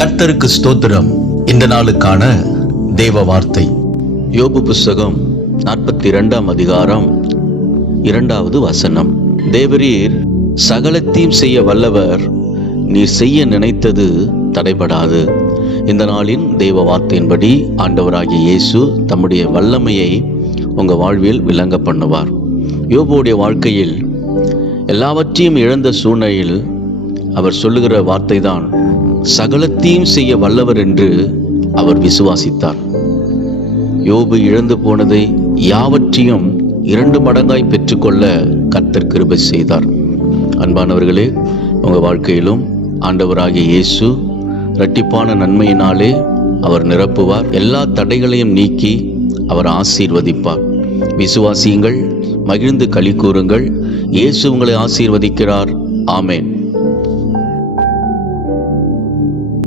கர்த்தருக்கு ஸ்தோத்திரம். இந்த நாளுக்கான தேவ வார்த்தை. யோபு புஸ்தகம் நாற்பத்தி இரண்டாம் அதிகாரம் இரண்டாவது வசனம். தேவரீர் சகலத்தையும் செய்ய வல்லவர் நீர் செய்ய நினைத்தது தடைபடாது. இந்த நாளின் தெய்வ வார்த்தையின்படி ஆண்டவராகிய இயேசு தம்முடைய வல்லமையை உங்கள் வாழ்வில் விளங்க பண்ணுவார். யோபுடைய வாழ்க்கையில் எல்லாவற்றையும் இழந்த சூழ்நிலையில் அவர் சொல்லுகிற வார்த்தை தான் சகலத்தையும் செய்ய வல்லவர் என்று அவர் விசுவாசித்தார். யோபு இழந்து போனதை யாவற்றையும் இரண்டு மடங்காய் பெற்றுக்கொள்ள கர்த்தர் கிருபை செய்தார். அன்பானவர்களே உங்கள் வாழ்க்கையிலும் ஆண்டவராகிய இயேசு இரட்டிப்பான நன்மையினாலே அவர் நிரப்புவார். எல்லா தடைகளையும் நீக்கி அவர் ஆசீர்வதிப்பார். விசுவாசியுங்கள் மகிழ்ந்து களி கூறுங்கள். இயேசு உங்களை ஆசீர்வதிக்கிறார். ஆமேன்.